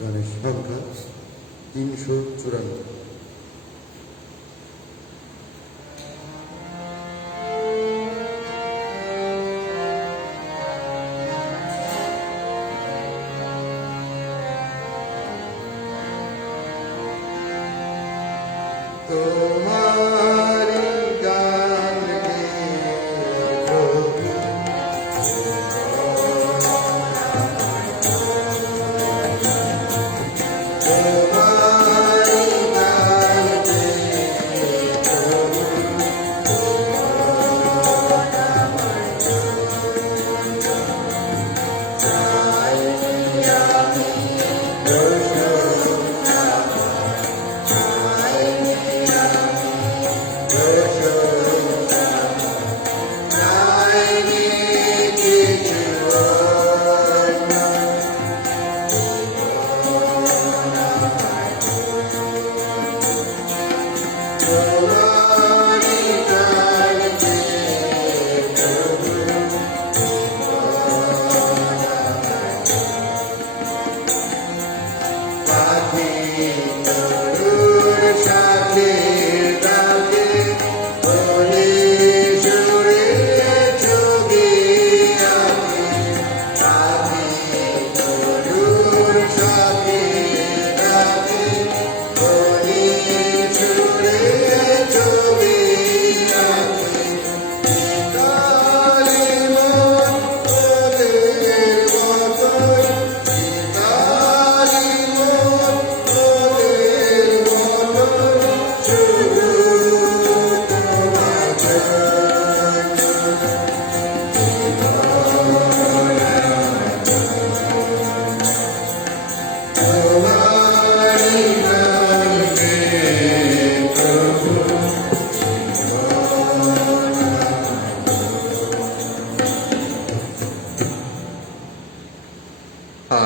গানের সংখ্যা 394। তোমারি গান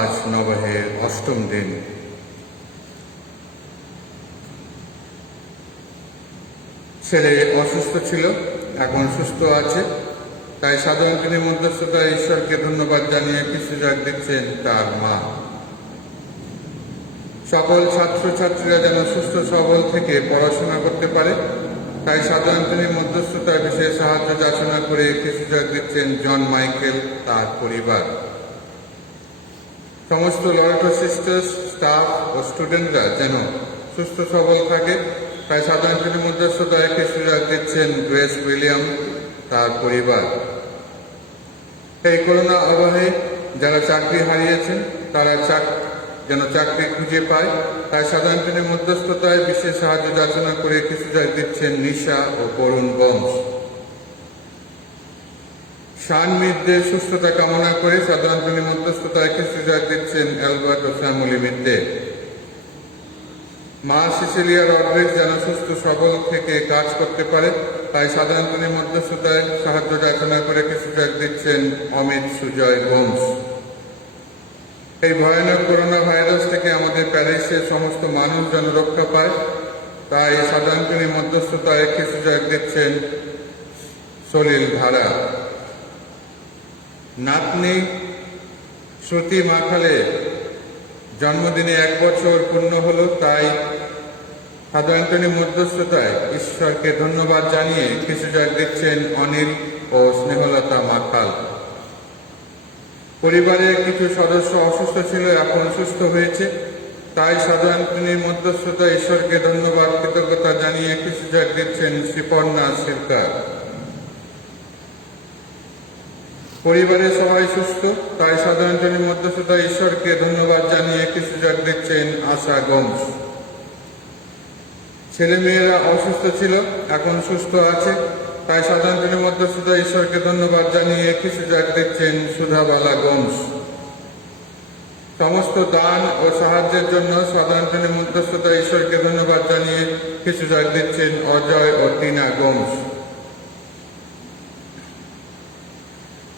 আজ নবহের অষ্টম দিন। ছেলে অসুস্থ ছিল, এখন সুস্থ আছে, তাই সাধারণ দিনের মধ্যস্থতায় ঈশ্বরকে ধন্যবাদ জানিয়ে কিছু যাক দিচ্ছেন তার মা। সকল ছাত্রছাত্রীরা যেন সুস্থ সবল থেকে পড়াশোনা করতে পারে, তাই সাধারণ দিনের মধ্যস্থতায় বিশেষ সাহায্য যাচনা করে কিছু যাক দিচ্ছেন জন মাইকেল তার পরিবার। সমস্ত লরেটো সিস্টার্স, স্টাফ ও স্টুডেন্টরা যেন সুস্থ সবল থাকে, তাই সাধারণ দিনের মধ্যস্থতায় কিছু যাক দিচ্ছেন গ্রেস উইলিয়াম তার পরিবার। এই করোনা আবহে যারা চাকরি হারিয়েছেন তারা যেন চাকরি খুঁজে পায়, তাই সাধারণ দিনের মধ্যস্থতায় বিশেষ সাহায্য যাচনা করে কিছু যাক দিচ্ছেন নিশা ও করুণ বংশ। শান মিদ্দের সুস্থতা কামনা করে সাধারণ দিনের মধ্যস্থতায় কিছু যাক দিচ্ছেন অ্যালবার্ট ও ফ্যামিলি মিদ্দে। মা সিসিলিয়া রড্রিক্স যেন সুস্থ সবল থেকে কাজ করতে পারে, তাই সাধারণ দিনের মধ্যস্থতায় সাহায্য যাচনা করে কিছু যাক দিচ্ছেন অমিত সুজয় বংশ। এই ভয়ানক করোনা ভাইরাস থেকে আমাদের প্যারিসের সমস্ত মানুষ যেন রক্ষা পায়, তাই সাধারণ দিনের মধ্যস্থতায় কিছু যাক দিচ্ছেন সলিল ধারা। নাতনি শ্রুতি মাখালে জন্মদিনে 1 বছর পূর্ণ হলো, তাই সাধারণ দিনের মধ্যস্থতায় ঈশ্বরকে ধন্যবাদ জানিয়ে কিছু যাক দিচ্ছেন অনিল ও স্নেহলতা মাখাল। পরিবারের কিছু সদস্য অসুস্থ ছিল, এখন সুস্থ হয়েছে, তাই সাধারণ দিনের মধ্যস্থতায় ঈশ্বরকে ধন্যবাদ কৃতজ্ঞতা জানিয়ে কিছু যাক দিচ্ছেন শ্রীপর্ণা সরকার। পরিবারের সবাই সুস্থ, তাই সাধারণ দিনের মধ্যস্থতায় ঈশ্বরকে ধন্যবাদ জানিয়ে কিছু যাক দিচ্ছেন আশা গঞ্জ। ছেলেমেয়েরা অসুস্থ ছিল, এখন সুস্থ আছে, তাই সাধারণ দিনের মধ্যস্থতায় ঈশ্বরকে ধন্যবাদ জানিয়ে কিছু যাক দিচ্ছেন সুধাবালা গঞ্জ। সমস্ত দান ও সাহায্যের জন্য সাধারণ দিনের মধ্যস্থতায় ঈশ্বরকে ধন্যবাদ জানিয়ে কিছু যাক দিচ্ছেন অজয় ও টিনা গঞ্জ।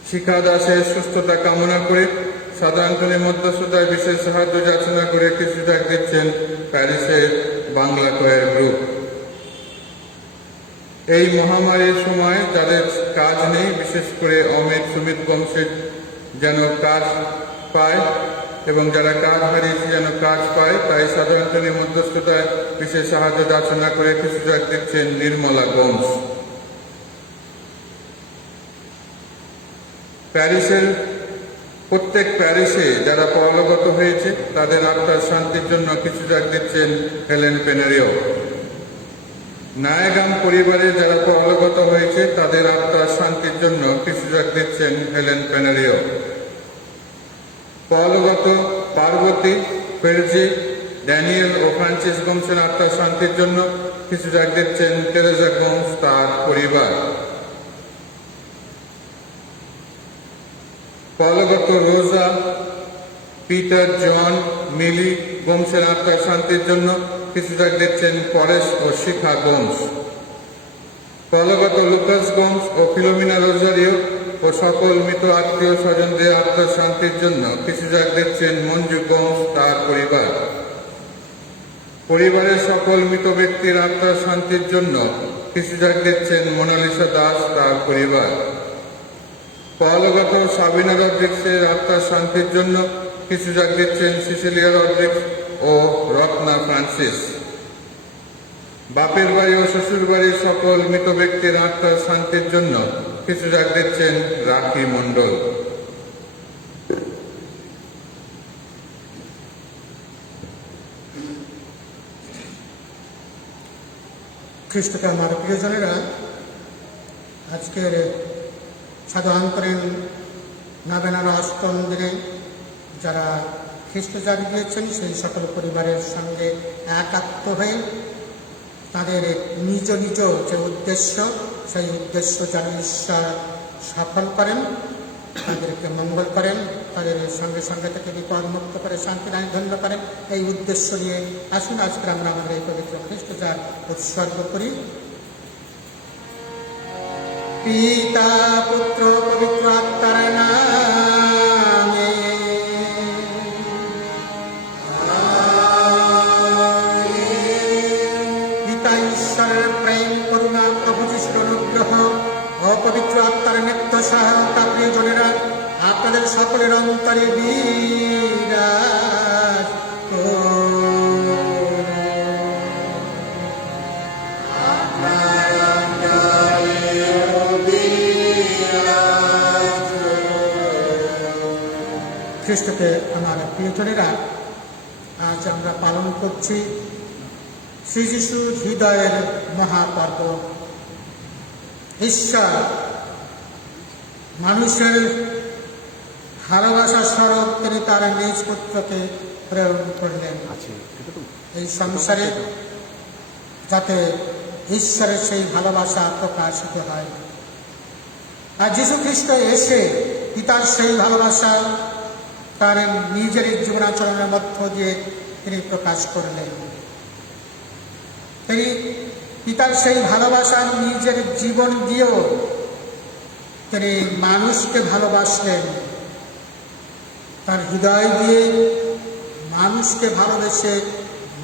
শিখা দাসের সুস্থতা কামনা করে সাধারণ দিনের মধ্যস্থতায় বিশেষ সাহায্য যাচনা করে কিছু যাক দিচ্ছেন প্যারিসের বাংলা কয়ের গ্রুপ। এই মহামারীর সময় যাদের কাজ নেই, বিশেষ করে অমিত সুমিত বংশের যেন কাজ পায়, এবং যারা কাজ হারিয়েছে যেন কাজ পায়, তাই সাধারণত মধ্যস্থতায় বিশেষ সাহায্য যাচনা করে কিছু যাক দিচ্ছেন নির্মলা গোমস। প্রত্যেক প্যারিসে যারা পরলোকগত হয়েছে তাদের আত্মার শান্তির জন্য কিছু যাক দিচ্ছেন হেলেন পেনারিও। নায়াগান পরিবারে যারা পরলোকগত হয়েছে তাদের আত্মার শান্তির জন্য কিছু যাক দিচ্ছেন হেলেন পেনারিও। পরলোকগত পার্বতী, ফেরজি, ড্যানিয়েল ও ফ্রান্সিস গোমসের আত্মার শান্তির জন্য কিছু যাক দিচ্ছেন তেরেজা গোমস তার পরিবার। পরলোকগত রোজা, পিটার, জন, মিলি গোমসের আত্মার শান্তির জন্য কিছু যাক দিচ্ছেন পরেশ ও শিখা গোমস। পরলোকগত লুকাস গোমস ও ফিলোমিনা রোজারিও ও সকল মৃত আত্মীয় স্বজনদের আত্মার শান্তির জন্য কিছু যাক দিচ্ছেন মঞ্জু গোমস তার পরিবার। পরিবারের সকল মৃত ব্যক্তির আত্মার শান্তির জন্য কিছু যাক দিচ্ছেন মোনালিসা দাস তার পরিবার। পরলোকগত সাবিনা রড্রিক্সের আত্মার শান্তির জন্য কিছু যাক দিচ্ছেন সিসিলিয়া রড্রিক্স ও রত্না ফ্রান্সিস। বাপের বাড়ি ও শ্বশুর বাড়ির সকল মৃত ব্যক্তির আত্মার শান্তির জন্য কিছু যাক দিচ্ছেন রাখি মণ্ডল। খ্রিস্টকে আমার প্রিয়জনেরা, আজকের সাধারণতরীণ নবেনার অষ্টম দিনে যারা খ্রিস্ট জাগ দিয়েছেন সেই সকল পরিবারের সঙ্গে একাত্ম হয়ে তাদের নিজ নিজ যে উদ্দেশ্য, সেই উদ্দেশ্য যেন ঈশ্বর সফল করেন, তাদেরকে মঙ্গল করেন, তাদের সঙ্গে সঙ্গে থেকে বিপদমুক্ত করে শান্তি দান ধন্য করেন, এই উদ্দেশ্য নিয়ে আসুন আজকে আমরা আমাদের এই পবিত্র খ্রিস্ট জাগ উৎসর্গ করি। পিতা পুত্র পবিত্র আত্মার নামে। পিতা ঈশ্বরের প্রেম, করুণা, প্রভু যিশুর অনুগ্রহ ও পবিত্র আত্মার নিত্য সহায়তা প্রিয়জনেরা আপনাদের সকলের অন্তরে বিরাজ খ্রিস্টকে আমার প্রিয়জনেরা, আজ আমরা পালন করছি শ্রী যিশুর হৃদয়ের মহাপর্ব। ঈশ্বর মানুষের ভালোবাসা স্বরূপ তিনি তার নিজ পুত্রকে প্রেরণ করলেন এই সংসারে, যাতে ঈশ্বরের সেই ভালোবাসা প্রকাশিত হয়। আর যীশু খ্রিস্ট এসে পিতার সেই ভালোবাসা তার নিজের জীবনাচরণের মধ্য দিয়ে তিনি প্রকাশ করলেন। তিনি পিতার সেই ভালোবাসা নিজের জীবন দিয়েও তিনি মানুষকে ভালোবাসলেন। তার হৃদয় দিয়ে মানুষকে ভালোবেসে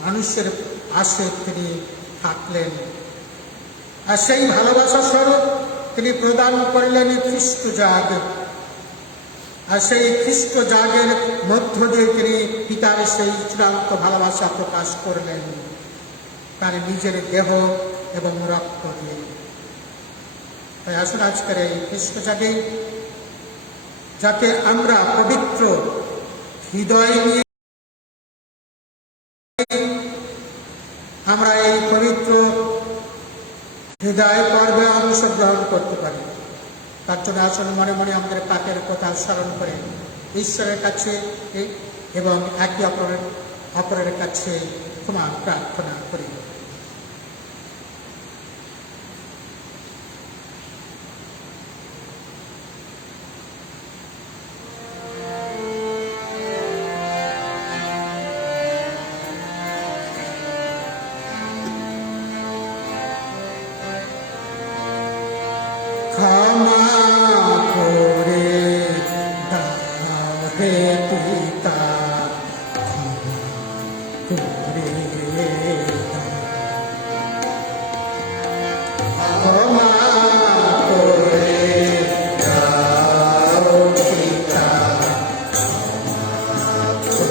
মানুষের পাশে তিনি থাকলেন। আর সেই ভালোবাসা স্বরূপ তিনি প্রদান করলেন খ্রিস্ট জাগ। আর সেই খ্রিস্ট জাগের মধ্য দিয়ে তিনি পিতার সেই চূড়ান্ত ভালোবাসা প্রকাশ করলেন তার নিজের দেহ এবং রক্ত দিয়ে। তাই আসুন আজকের এই খ্রিস্ট জাগে যাতে আমরা পবিত্র হৃদয় নিয়ে আমরা এই পবিত্র হৃদয় পর্বে অংশগ্রহণ করতে পারি, তার জন্য আসলে মনে মনে আমাদের পাপের কথা স্মরণ করে ঈশ্বরের কাছে এবং একে অপরের কাছে ক্ষমা প্রার্থনা করি। ক্ষমা করে দাও হে পিতা, ক্ষমা করে দাও পিতা, ক্ষমা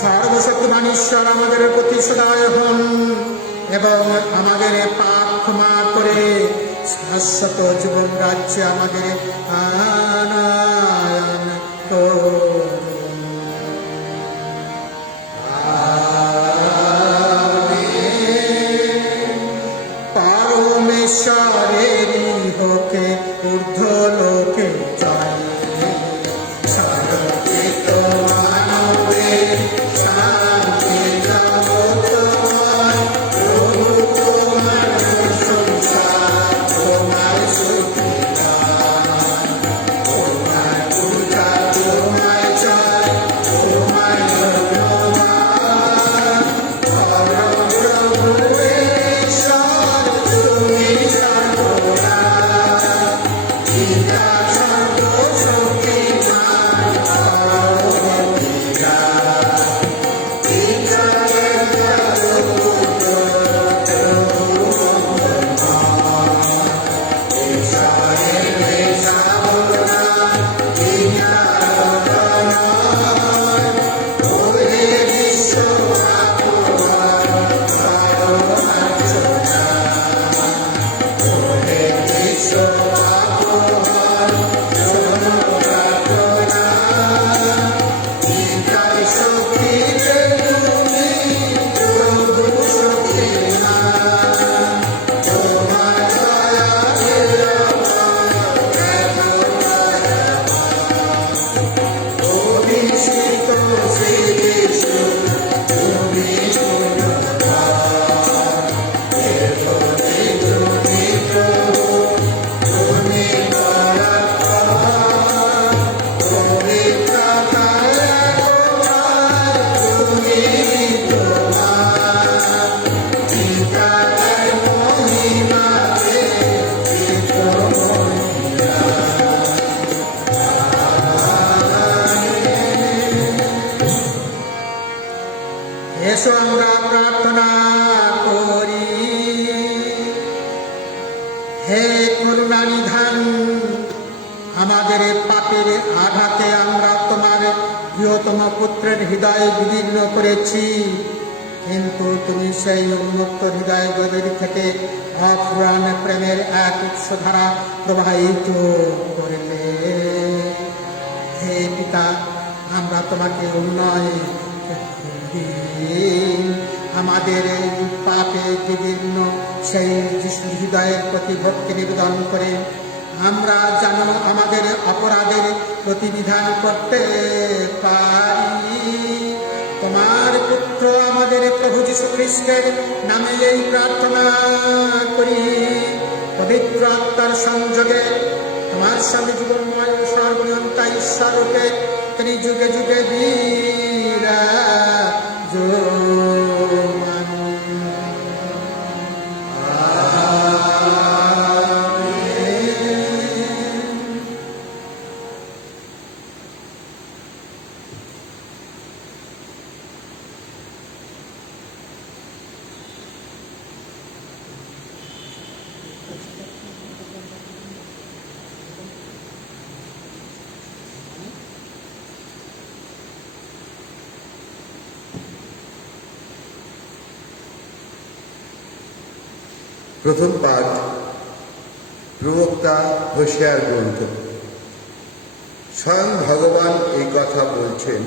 সর্বশক্তিমান ঈশ্বর আমাদের প্রতি সদয় হন এবং আমাদের পাপ ক্ষমা করে শাশ্বত জীবন রাজ্যে আমাদের আনয়ন করুন। পরমেশ্বরেরই হোকে ঊর্ধ্ব লোকে জয়। সর্বচিত্ত মানবে শান্তি জগৎময়, প্রভু তোমার প্রশংসা, তোমার স্তুতিগান, তোমার পূজা, তোমায় জয়, তোমায় ধন্যবাদ। পরমপ্রভু ঈশ্বর তুমি সর্বদা, পিতা সর্বশক্তিমান, সর্বপিতা, ঈশ্বরের জগৎপুত্র, প্রভু মঙ্গলময়, ঈশ্বরের মেষাবনা, বিজ্ঞানময়, ওহে বিশ্ব আপন, সর্বার্চনা, ওহে বিশ্ব আপন, সর্বপ্রার্থনা, পিতার শক্তিতে তুমি প্রভু শক্তিমান, তোমার দয়াতে অভিষিক্ত শ্রী যিশু, তুমি গুণবান, এরপরে তুমি প্রভু, তুমি পরাৎপর, পবিত্রতার একতার তুমি বিদ্যমান, পিতার মহিমাতে চিত্তমণিয়া। এসো আমরা প্রার্থনা করি। হে করুণা নিধান, আমাদের পাপের আঘাতে আমরা তোমার প্রিয়তম পুত্রের হৃদয় বিদীর্ণ করেছি, কিন্তু তুমি সেই উন্মুক্ত হৃদয় গভীর থেকে অফুরান প্রেমের এক উৎসধারা প্রবাহিত করলে। হে পিতা, আমরা তোমাকে উন্নয় করি। আমাদের এই পাপে বিদীর্ণ সেই যিশুর হৃদয়ের প্রতি ভক্তি নিবেদন করে আমরা যেন আমাদের অপরাধের প্রতিবিধান করতে পারি। তোমার পুত্র আমাদের প্রভু যীশু খ্রিস্টের নামে এই প্রার্থনা করি। পবিত্র আত্মার সংযোগে তোমার স্বামী জীবনময় ও সর্বনিয়ন্তা ঈশ্বরকে তিনি যুগে যুগে বিরাজমান। প্রথম পাঠ প্রবক্তা হোশিয়ার গ্রন্থ। স্বয়ং ভগবান এই কথা বলছেন,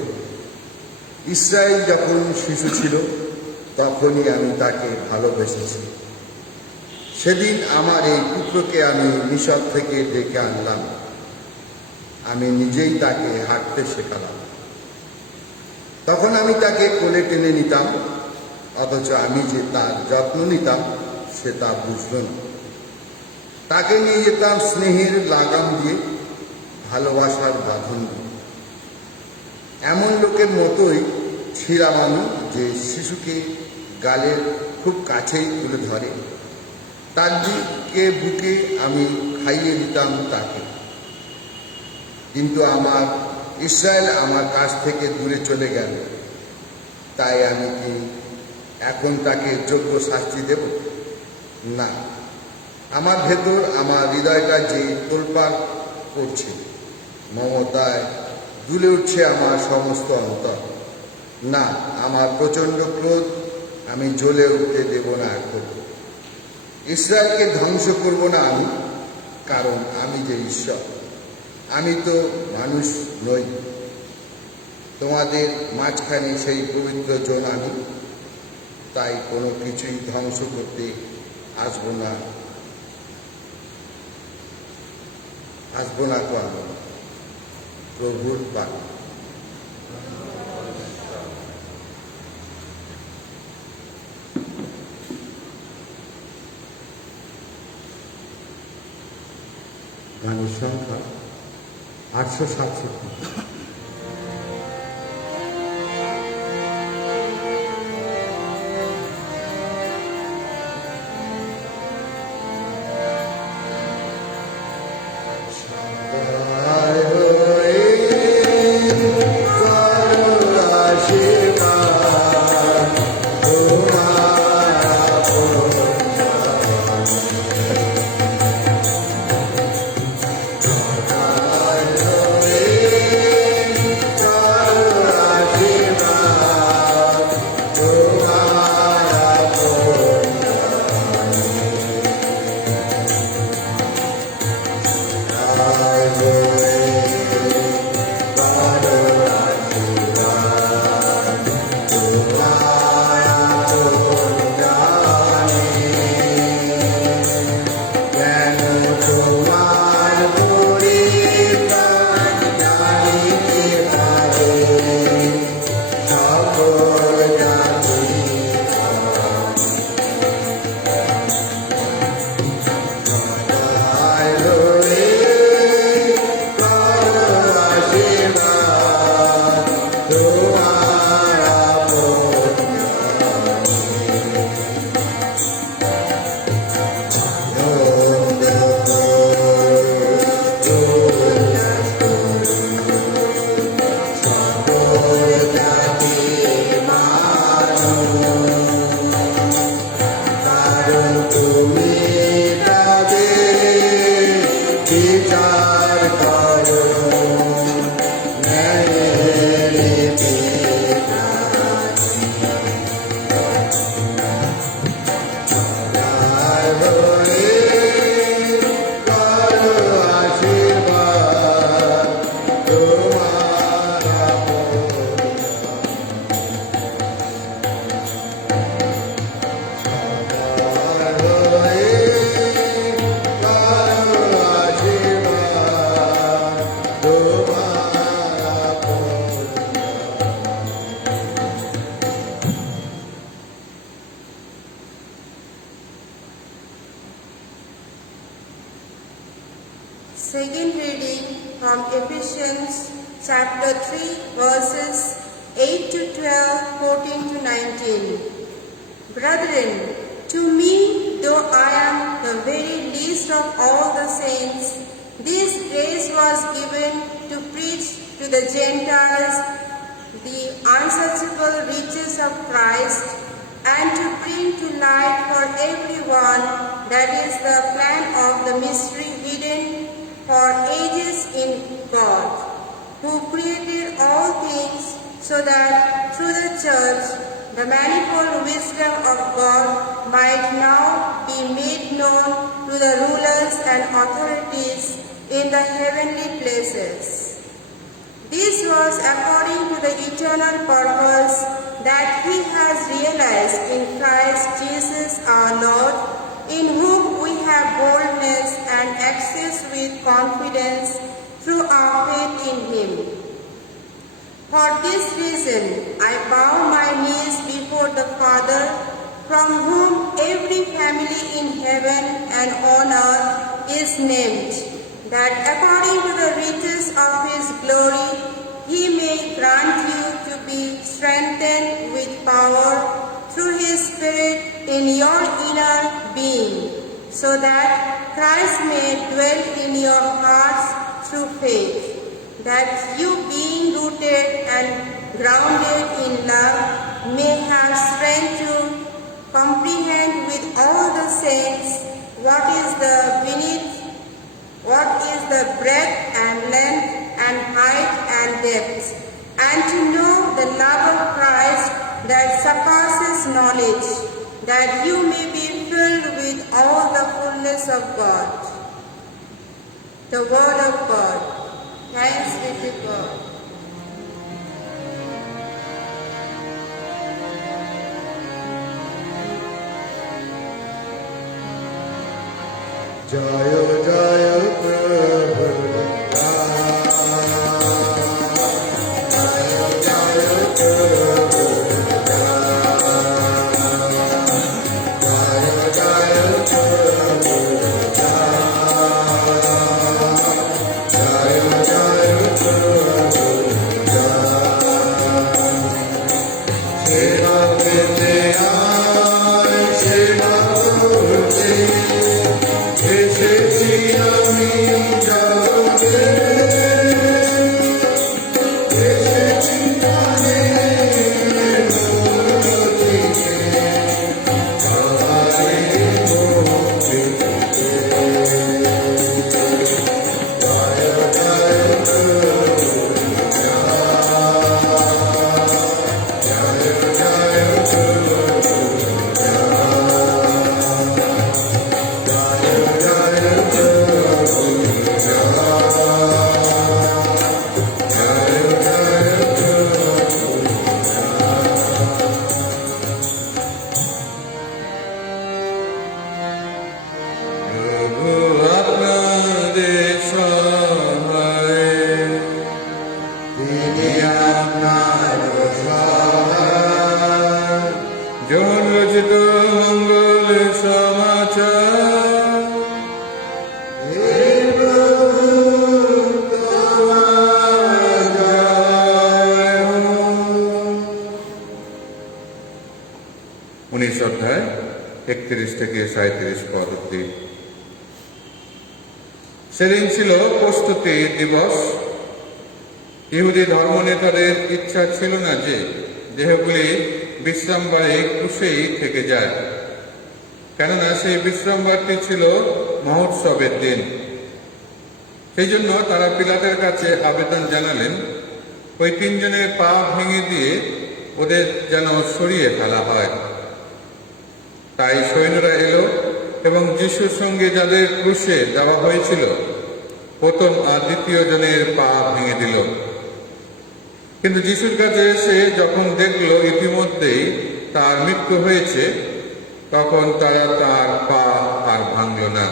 ইসরায়েল যখন শিশু ছিল তখনই আমি তাকে ভালোবেসেছি। সেদিন আমার এই পুত্রকে আমি মিশর থেকে ডেকে আনলাম, আমি নিজেই তাকে হাঁটতে শেখালাম। তখন আমি তাকে কোলে টেনে নিতাম, অথচ আমি যে তার যত্ন নিতাম সে তা বুঝল না। তাকে নিয়ে যেতাম স্নেহের লাগাম দিয়ে, ভালোবাসার বাঁধন। এমন লোকের মতোই ছিলাম আমি, যে শিশুকে গালের খুব কাছেই তুলে ধরে, তার দিকে বুকে আমি খাইয়ে দিতাম তাকে। কিন্তু আমার ইসরায়েল আমার কাছ থেকে দূরে চলে গেল, তাই আমি কি এখন তাকে যোগ্য শাস্তি দেব? না, আমার ভেতর আমার হৃদয়টা যে তোলপাড় করছে, মমতায় দুলে উঠছে আমার সমস্ত অন্তর। না, আমার প্রচণ্ড ক্রোধ আমি জ্বলে উঠতে দেব না এখন। ইসরায়েলকে ধ্বংস করব না আমি, কারণ আমি যে ঈশ্বর, আমি তো মানুষ নই। তোমাদের মাঝখানে সেই পবিত্র জন আমি, তাই কোনো কিছুই ধ্বংস করতে আসবো না কেন। প্রভুর বাণী। গানের সংখ্যা 867। Second reading from Ephesians chapter 3 verses 8 to 12, 14 to 19. Brethren, to me, though I am the very least of all the saints, this grace was given to preach to the Gentiles the unsearchable riches of Christ, and to bring to light for everyone that is the plan of the mystery hidden for ages in God, who created all things, so that through the church the manifold wisdom of God might now be made known to the rulers and authorities in the heavenly places. This was according to the eternal purpose that He has realized in Christ Jesus our Lord, in whom we have boldness and access with confidence through our faith in Him. For this reason I bow my knees before the Father, from whom every family in heaven and on earth is named, that according to the riches may grant you to be strengthened with power through His Spirit in your inner being, so that Christ may dwell in your hearts through faith, that you, being rooted and grounded in love, may have strength to comprehend with all the saints what is the breadth and length and height and depth, and to know the love of Christ that surpasses knowledge, that you may be filled with all the fullness of God. The Word of God. Thanks be to God. जय जय प्रभु অধ্যায় 31 থেকে 37 পদ অবধি। সেদিন ছিল প্রস্তুতি দিবস। ইহুদি ধর্মনেতাদের ইচ্ছা ছিল না যে দেহগুলি বিশ্রামবারে ক্রুশেই থেকে যায়, কেননা সেই বিশ্রামবারটি ছিল মহোৎসবের দিন। সেই জন্য তারা পিলাতের কাছে আবেদন জানালেন, ওই তিনজনের পা ভেঙে দিয়ে ওদের যেন সরিয়ে ফেলা হয়। তাই সৈন্যরা এলো এবং যিশুর সঙ্গে যাদের ক্রুশে দেওয়া হয়েছিল প্রথম আর দ্বিতীয় জনের পা ভেঙে দিল। কিন্তু যিশুর কাছে এসে যখন দেখল ইতিমধ্যেই তার মৃত্যু হয়েছে, তখন তারা তার পা আর ভাঙল না।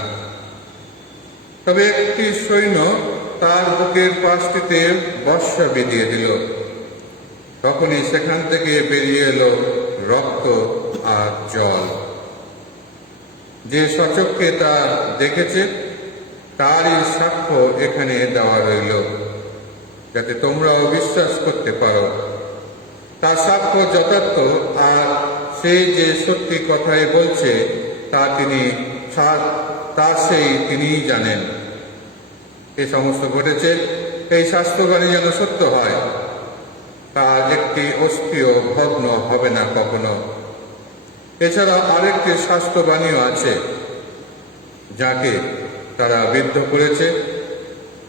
তবে একটি সৈন্য তার বুকের পাশটিতে বর্শা বিঁধিয়ে দিল। তখনই সেখান থেকে বেরিয়ে এলো রক্ত আর জল। যে সচক্ষে তা দেখেছে তারই সাক্ষ্য এখানে দেওয়া রইল, যাতে তোমরাও বিশ্বাস করতে পারো। তার সাক্ষ্য যথার্থ, আর সেই যে সত্যি কথাই বলছে তা সেই তিনিই জানেন। এ সমস্ত ঘটেছে এই শাস্ত্রবাণী যেন সত্য হয়। তার একটি অস্থিও ভগ্ন হবে না কখনো। এছাড়া আরেকটি শাস্ত্রবাণীও আছে, যাকে তারা বিদ্ধ করেছে,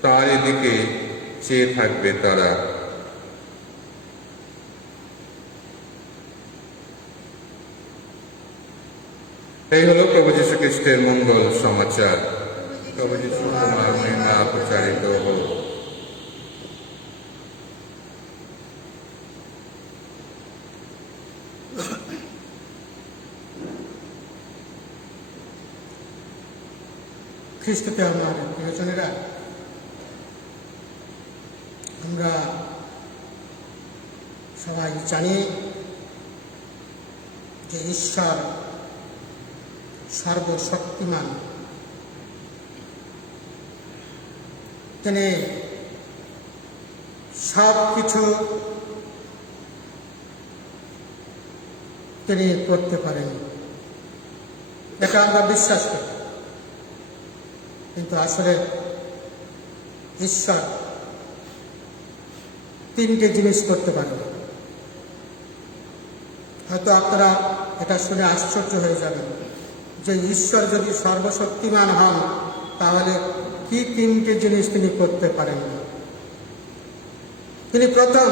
তারই দিকে চেয়ে থাকবে তারা। এই হলো প্রভু যীশু খ্রিস্টের মঙ্গল সমাচার। প্রভু যীশু তোমার মহিমা প্রচারিত হোক। খ্রিস্টতে আমার প্রিয়জনেরা, আমরা সবাই জানি যে ঈশ্বর সর্বশক্তিমান। তিনি সব কিছু তিনি করতে পারেন, এটা আমরা বিশ্বাস করি। কিন্তু আসলে ঈশ্বর তিনটে জিনিস করতে পারেন। হয়তো আপনারা এটা শুনে আশ্চর্য হয়ে যাবেন যে ঈশ্বর যদি সর্বশক্তিমান হন তাহলে কি তিনটে জিনিস তিনি করতে পারেন না। তিনি প্রথম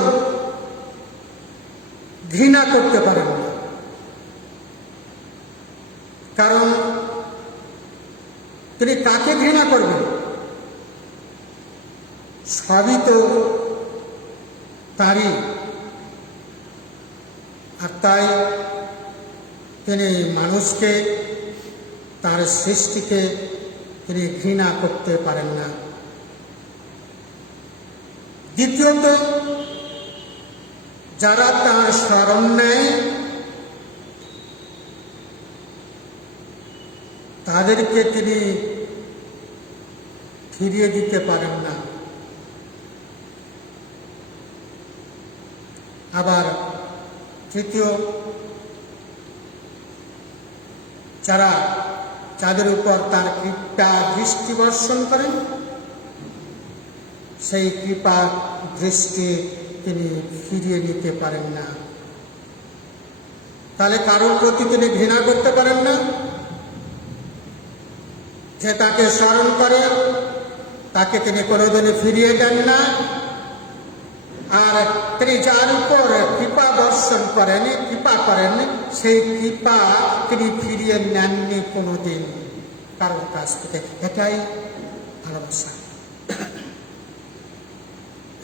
ঘৃণা করতে পারেন না, কারণ তিনি কাকে ঘৃণা করবেন? সবই তো তারই। আর তাই তিনি মানুষকে, তার সৃষ্টিকে তিনি ঘৃণা করতে পারেন না। দ্বিতীয়ত, যারা তার শরণ নেয় তাদেরকে তিনি ফিরিয়ে দিতে পারেন না। আবার তৃতীয়, যাদের উপর তার কৃপা দৃষ্টি বর্ষণ করেন সেই কৃপা দৃষ্টি তিনি ফিরিয়ে নিতে পারেন না। তাহলে কারোর প্রতি তিনি ঘৃণা করতে পারেন না। যে তাকে স্মরণ করে তাকে তিনি কোনোদিনই ফিরিয়ে দেন না। আর তিনি যার উপর কৃপা বর্ষণ করেন, কৃপা করেন, সেই কৃপা তিনি ফিরিয়ে নেননি কোনোদিন কারোর কাছ থেকে। এটাই ভালোবাসা,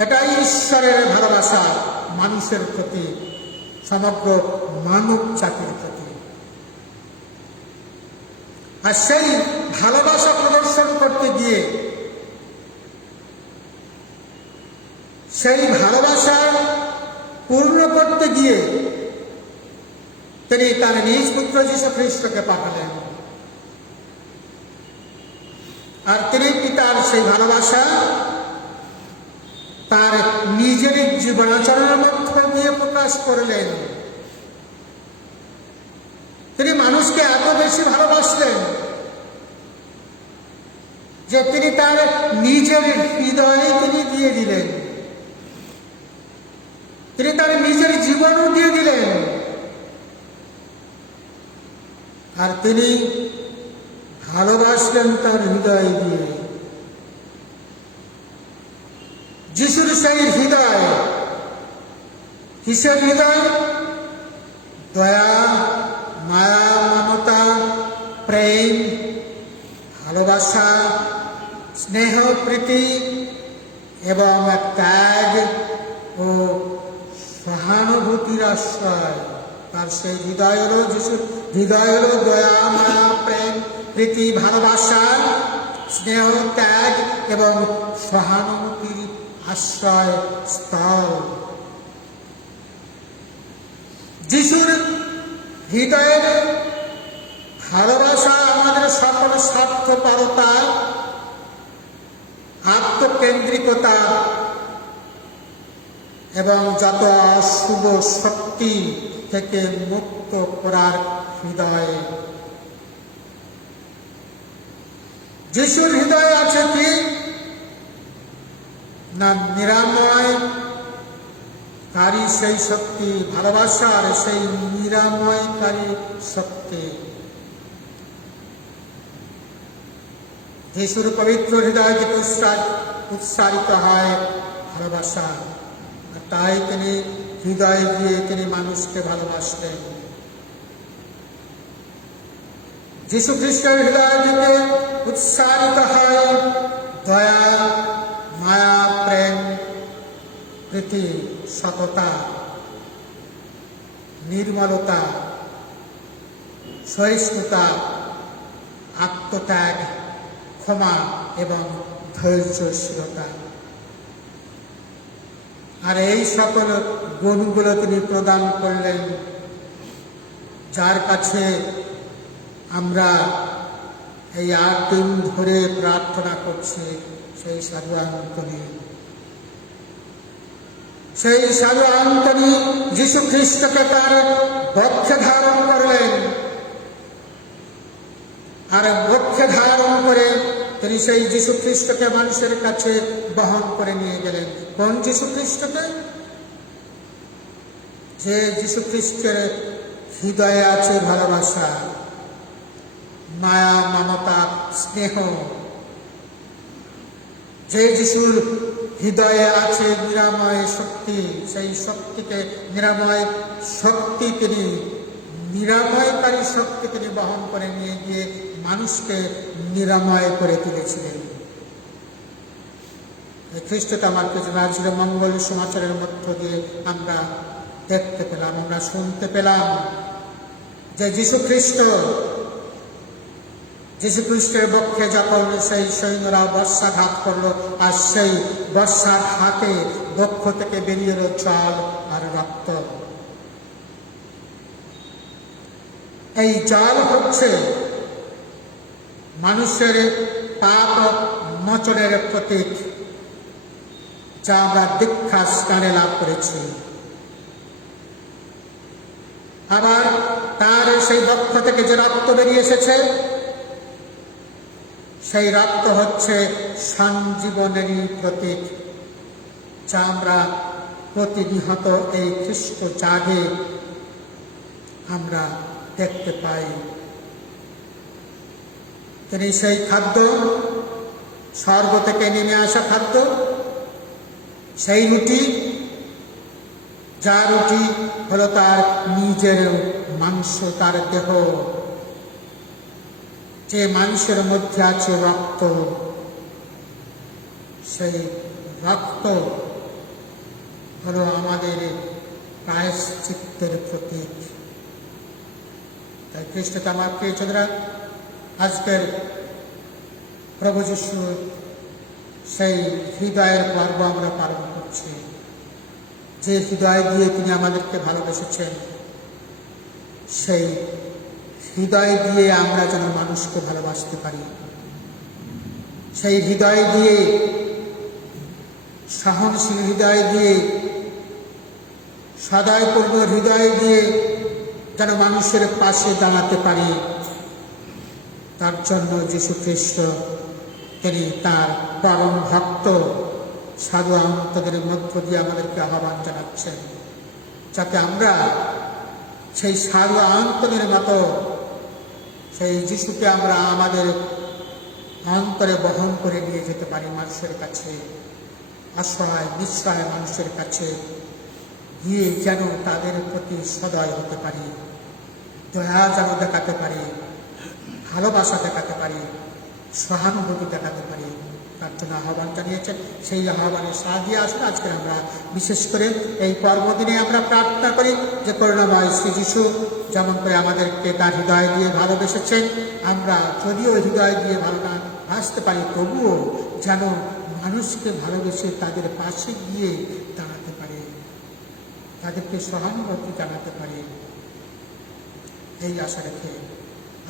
এটাই ঈশ্বরের ভালোবাসা মানুষের প্রতি, সমগ্র মানব জাতির প্রতি। আর সেই ভালোবাসা প্রদর্শন করতে গিয়ে, সেই ভালোবাসা পূর্ণ করতে গিয়ে তিনি তার নিজ পুত্র যীশু খ্রিস্টকে পাঠালেন। আর তিনি পিতার সেই ভালোবাসা তার নিজের জীবনাচরণের মধ্য দিয়ে প্রকাশ করলেন। তিনি মানুষকে এত বেশি ভালোবাসলেন যে তিনি তার নিজের হৃদয়ে তিনি দিয়ে দিলেন, তিনি তার নিজের জীবনও দিয়ে দিলেন। আর তিনি ভালোবাসলেন তার হৃদয় দিয়ে। যিশুর সেই হৃদয় কিসের হৃদয়? দয়া, মায়া, মমতা, প্রেম, ভালোবাসা, স্নেহ, প্রীতি এবং ত্যাগ ও সহানুভূতির আশ্রয়। তার সেই হৃদয় হল, যিশুর হৃদয় হল দয়া, মায়া, প্রেম, প্রীতি, ভালোবাসা, স্নেহ, ত্যাগ এবং সহানুভূতির আশ্রয় স্থল। যিশুর হৃদয়ের ভালোবাসা আমাদের সকল স্বার্থপরতা, আত্মকেন্দ্রিকতা এবং যত অশুভ শক্তি থেকে মুক্ত করার হৃদয়। যিশুর হৃদয়ে আছে কি না? নিরাময়কারী সেই শক্তি, ভালোবাসার সেই নিরাময়কারী শক্তি। যিশুর পবিত্র হৃদয় থেকে উৎসারিত হয় ভালোবাসা। তাই তিনি হৃদয় দিয়ে তিনি মানুষকে ভালোবাসলেন। যীশু খ্রিস্টের হৃদয় থেকে উৎসারিত হয় দয়া, মায়া, প্রেম, প্রীতি, সততা, নির্মলতা, সহিষ্ণুতা, আত্মত্যাগ, ক্ষমা এবং ধৈর্যশীলতা। আর এই সকল গুণগুলো তিনি প্রদান করলেন যার কাছে আমরা এই 8 দিন ধরে প্রার্থনা করছি, সেই সর্বান্তরী। সেই সাধু আন্তনি যীশু খ্রিস্টকে তার বক্ষে ধারণ করলেন, আর বক্ষে ধারণ করে তিনি সেই যীশু খ্রিস্টকে মানুষের কাছে বহন করে নিয়ে গেলেন। কোন যীশু খ্রিস্টকে? যে যীশু খ্রিস্টের হৃদয়ে আছে ভালোবাসা, মায়া, মমতা, স্নেহ। যে যিশুর হৃদয়ে আছে নিরাময় শক্তি, সেই শক্তিকে নিরাময় শক্তি তিনি নিরাময়কারী শক্তি তিনি বহন করে নিয়ে গিয়ে মানুষকে নিরাময় করে তুলেছিলেন। খ্রিস্টকে আমার কিছু ছিল মঙ্গল সমাচারের মধ্য দিয়ে আমরা দেখতে পেলাম, আমরা শুনতে পেলাম যে যীশু খ্রিস্টের পক্ষে যখন সেই সৈন্যরা বর্ষাঘাত করলো, আর সেই বর্ষার হাতে বক্ষ থেকে বেরিয়ে এলো জল আর রক্ত। এই জল হচ্ছে মানুষের পাপ মোচনের প্রতীক, যা আমরা দীক্ষা স্নানে লাভ করেছি। আবার তার সেই বক্ষ থেকে যে রক্ত বেরিয়ে এসেছে, সেই রক্ত হচ্ছে সঞ্জীবনেরই প্রতীক, যা আমরা প্রতিনিহত এই খ্রিস্ট জাগে আমরা দেখতে পাই। তিনি সেই খাদ্য, স্বর্গ থেকে নেমে আসা খাদ্য, সেই রুটি, যা রুটি হলো তার নিজের মাংস, তার দেহ। যে মানুষের মধ্যে আছে রক্ত, সেই রক্ত হলো আমাদের প্রায়শ্চিত্তের প্রতীক। তাই খ্রিস্টকে আমার প্রিয়জনেরা, আজকের প্রভু যিশু সেই হৃদয়ের পর্ব আমরা পালন করছি। যে হৃদয় দিয়ে তিনি আমাদেরকে ভালোবেসেছেন, সেই হৃদয় দিয়ে আমরা যেন মানুষকে ভালোবাসতে পারি। সেই হৃদয় দিয়ে, সহনশীল হৃদয় দিয়ে, সদয়পূর্ণ হৃদয় দিয়ে যেন মানুষের পাশে দাঁড়াতে পারি। তার জন্য যীশু খ্রিস্ট তিনি তার পরম ভক্ত সাধু আন্তদের মধ্য দিয়ে আমাদেরকে আহ্বান জানাচ্ছেন, যাতে আমরা সেই সাধু আন্তদের মতো সেই যিশুকে আমরা আমাদের অন্তরে বহন করে নিয়ে যেতে পারি মানুষের কাছে, অসহায় নিঃসহায় মানুষের কাছে গিয়ে যেন তাদের প্রতি সদয় হতে পারি, দয়া যেন দেখাতে পারি, ভালোবাসা দেখাতে পারি, সহানুভূতি দেখাতে পারি। তার জন্য আহ্বান জানিয়েছেন। সেই আহ্বানে সাড়া দিয়ে আসলে আজকে আমরা বিশেষ করে এই পর্বদিনে আমরা প্রার্থনা করি যে করুণাময় শ্রী যিশু যেমন করে আমাদেরকে তার হৃদয় দিয়ে ভালোবেসেছেন, আমরা যদিও হৃদয় দিয়ে ভালো না ভাসতে পারি, তবুও যেন মানুষকে ভালোবেসে তাদের পাশে গিয়ে দাঁড়াতে পারে, তাদেরকে সহানুভূতি জানাতে পারে। এই আশা রেখে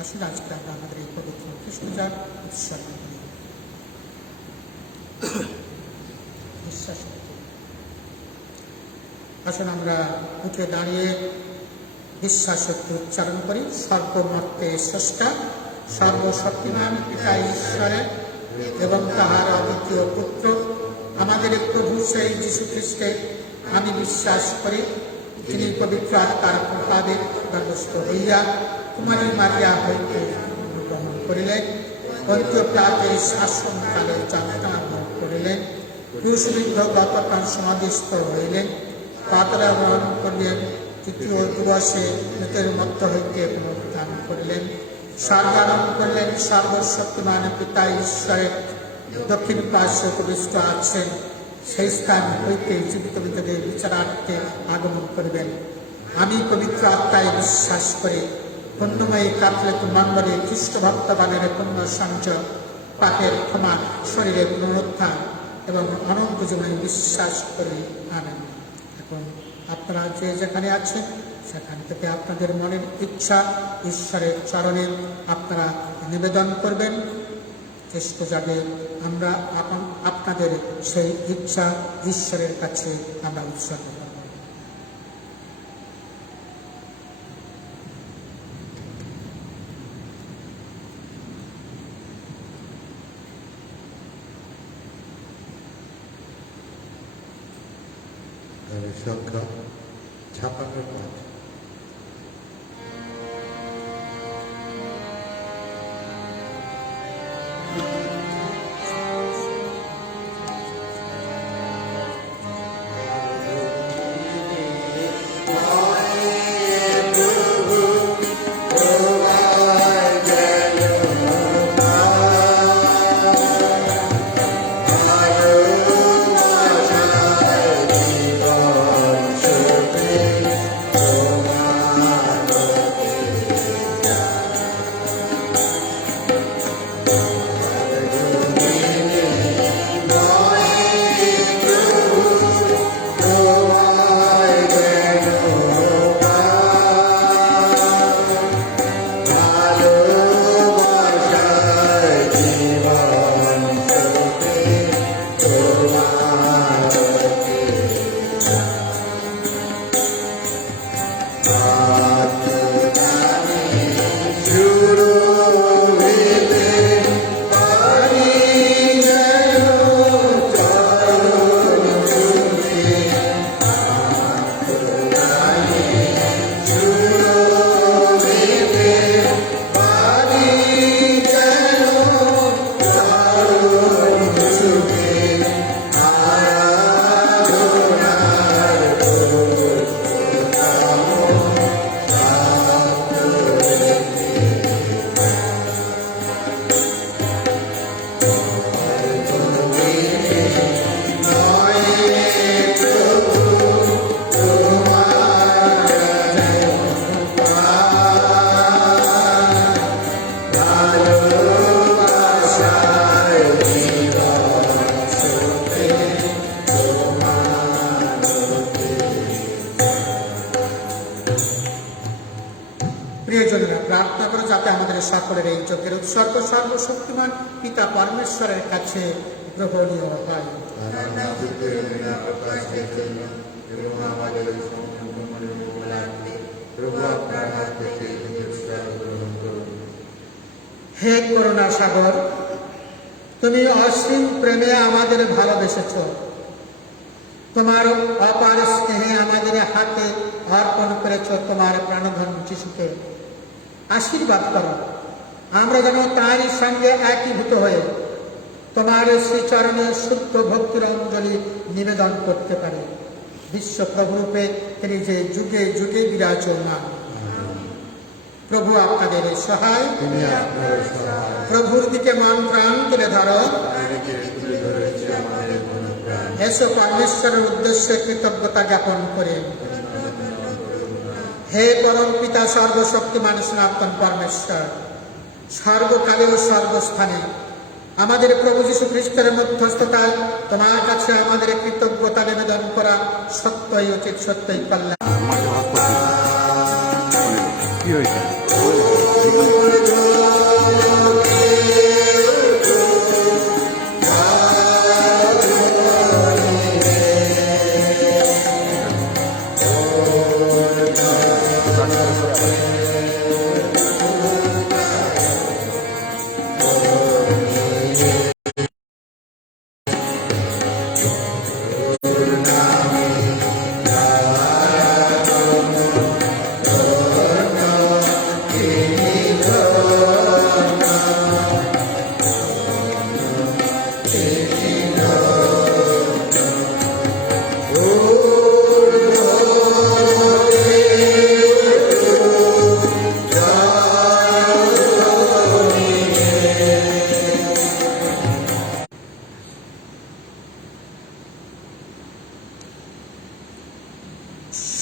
আসলে আজকে আমরা আমাদের এই পবিত্র খ্রিস্টজাত উৎসর্গ করি। বিশ্বাস আসলে আমরা উঠে দাঁড়িয়ে বিশ্বাস উচ্চারণ করি। সর্বমর্তে স্রষ্টা, সর্বশক্তিমান পিতা ঈশ্বরের এবং তাহার অদ্বিতীয় পুত্র আমাদের প্রভু সেই যীশু খ্রিস্টে আমি বিশ্বাস করি, যিনি পবিত্র আত্মার প্রভাবে ব্যবস্থ হইয়া কুমারী মারিয়া হইতে গ্রহণ করিলেন, পন্তীয় পিলাতের শাসনকালে যাত্রা ভোগ করিলেন, ক্রুশবিদ্ধ গতকাল সমাধিস্থ হইলেন, পাতালে গ্রহণ করিলেন, তৃতীয় দিবসে মৃতের মধ্য হইতে পুনরুত্থান করিলেন, স্বর্গারোহণ করলেন, সর্বশক্তিমান পিতা ঈশ্বরের দক্ষিণ পার্শ্বে উপবিষ্ট আছেন, সেই স্থান হইতে জীবিত মৃতদের বিচারার্থে আগমন করিবেন। আমি পবিত্র আত্মায় বিশ্বাস করি, পুণ্যময়ী কাথলিক মণ্ডলে খ্রিস্ট ভক্তগণের পুণ্য সঞ্চয়, পাপের ক্ষমা, শরীরের পুনরুত্থান এবং অনন্ত জীবনে বিশ্বাস করি। আমেন। এখন আপনারা যে যেখানে আছেন সেখান থেকে আপনাদের মনের ইচ্ছা ঈশ্বরের চরণে আপনারা নিবেদন করবেন। খ্রিস্ট জাগে আমরা আপনাদের সেই ইচ্ছা ঈশ্বরের কাছে আমরা উৎসর্গ করব। সংখ্যা 56। প্রিয়জনেরা, প্রার্থনা করো যাতে আমাদের সকলের এই যজ্ঞের উৎসর্গ সর্বশক্তিমান পিতা পরমেশ্বরের কাছে গ্রহণীয় হয়। এবং আমাদের প্রভু আপনার হাত থেকে গ্রহণ করুন। হে করুণা সাগর, তুমি অসীম প্রেমে আমাদের ভালোবেসেছ। তোমার অপার স্নেহে আমাদের হাতে অর্পণ করেছ তোমার প্রাণধন যিশুকে। আশীর্বাদ করো আমরা যেন তাঁরই সঙ্গে একীভূত হয়ে তোমার শ্রীচরণে শুদ্ধ ভক্তির অঞ্জলি নিবেদন করতে পারি। বিশ্ব প্রভুরূপে তিনি যে যুগে যুগে বিরাজমান। প্রভু আপনাদের সহায়, প্রভুর দিকে মন প্রাণ তুলে ধরো। এসো পরমেশ্বরের উদ্দেশ্যে কৃতজ্ঞতা জ্ঞাপন করে। হে পরম পিতা সর্বশক্তিমান সনাতন পরমেশ্বর, সর্বকালে ও সর্বস্থানে আমাদের প্রভু যীশু খ্রিস্টের মধ্যস্থতায় তোমার কাছে আমাদের কৃতজ্ঞতা নিবেদন করা সত্যই উচিত, সত্যই কল্যাণ। কি হয়েছে?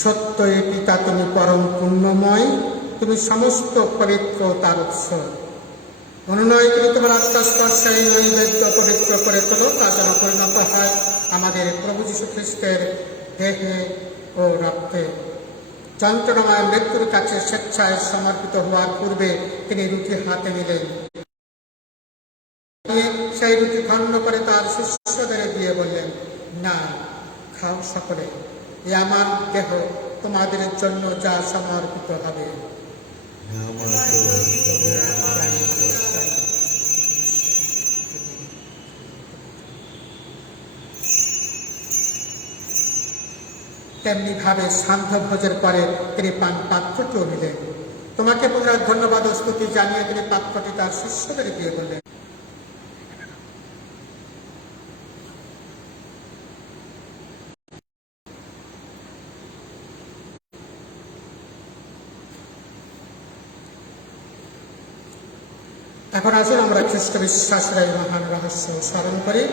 সত্যই পিতা, তুমি পরম পুণ্যময়, তুমি সমস্ত পবিত্রতার উৎস। অনুনয় তুমি তোমার আত্মস্পর্শে এই নৈবেদ্য পবিত্র করে তোলো, তা যেন পরিণত হয় আমাদের প্রভু যীশু খ্রিস্টের দেহে ও রক্তে। যন্ত্রণাময় মৃত্যুর কাছে স্বেচ্ছায় সমর্পিত হওয়ার পূর্বে তিনি রুটি হাতে নিলেন, সেই রুটি খণ্ড করে তার শিষ্যদের দিয়ে বললেন, না, খাও সকলে, এ আমার দেহ, তোমাদের জন্য যা সমর্পিত হবে। তেমনি ভাবে সান্ধ্য ভোজের পরে তিনি পান পাত্রটিও নিলেন। তোমাকে পুনরায় ধন্যবাদ ও স্তুতি জানিয়ে তিনি পাত্রটি তার শিষ্যদের দিয়ে বললেন, এখন আসুন আমরা খ্রিস্ট বিশ্বাসের এই মহান রহস্য স্মরণ করি।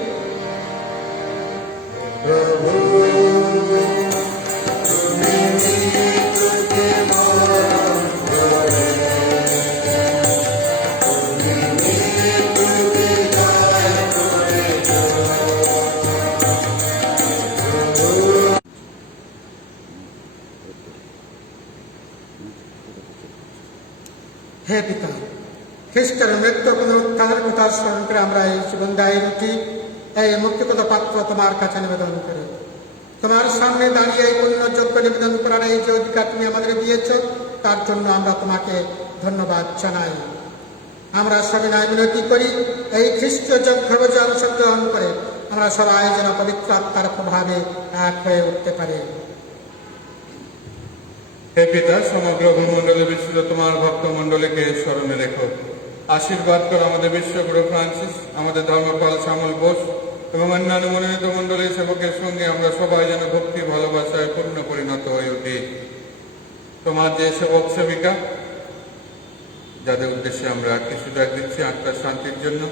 হে পিতা, খ্রিস্টের মৃত্যু পুনরুত্থানের কথা স্মরণ করে আমরা এই জীবনদায়ী রুটি, এই মুক্তিগত পাত্র তোমার কাছে নিবেদন করি। তোমার সামনে দাঁড়িয়ে এই পুণ্যযোগ্য নিবেদন করার এই যে অধিকার তুমি আমাদের দিয়েছ, তার জন্য আমরা তোমাকে ধন্যবাদ জানাই। আমরা সবিনয় বিনতি করি, এই খ্রিস্টীয় যজ্ঞভোজে অংশগ্রহণ করে আমরা সবাই যেন পবিত্র আত্মার প্রভাবে এক হয়ে উঠতে পারি। হে পিতা, সমগ্র ভূমণ্ডলে বিস্তৃত তোমার ভক্ত মণ্ডলীকে স্মরণে রেখো। আশীর্বাদ করো আমাদের বিশ্বগুরু ফ্রান্সিস, আমাদের ধর্মপাল শ্যামল বোস এবং অন্যান্য মনোনীত মণ্ডলীর সেবকের সঙ্গে আমরা সবাই যেন ভক্তি ভালোবাসায় পূর্ণ পরিণত হয়ে উঠি। তোমার যে সেবক সেবিকা, যাদের উদ্দেশ্যে আমরা কিছু ডাক দিচ্ছি আত্মার শান্তির জন্য,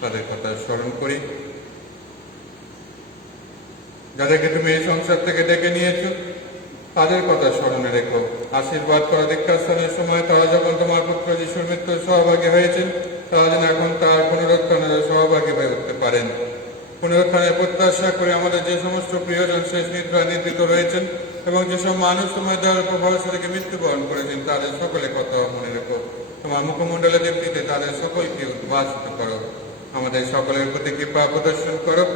তাদের কথা স্মরণ করি। যাদেরকে তুমি এই সংসার থেকে ডেকে নিয়েছো, তাদের কথা স্মরণে রেখো। আশীর্বাদ করা দীক্ষাস্থানের সময় তারা যখন তোমার পুত্র যিশুর মৃত্যুর সহভাগী হয়েছেন, তারা যেন এখন তার পুনরুত্থানের সহভাগী হয়ে উঠতে পারেন। পুনরুত্থানের প্রত্যাশা করে আমাদের যে সমস্ত প্রিয়জন শেষ নিদ্রায় নিদ্রিত রয়েছেন এবং যেসব মানুষ তোমার দেওয়ার উপর ভরসা থেকে মৃত্যুবরণ করেছেন, তাদের সকলে কথা মনে রেখো। তোমার মুখমণ্ডলের দীপ্তিতে তাদের সকলকে উদ্ভাসিত করো। আমাদের সকলের প্রতি কৃপা প্রদর্শন করো।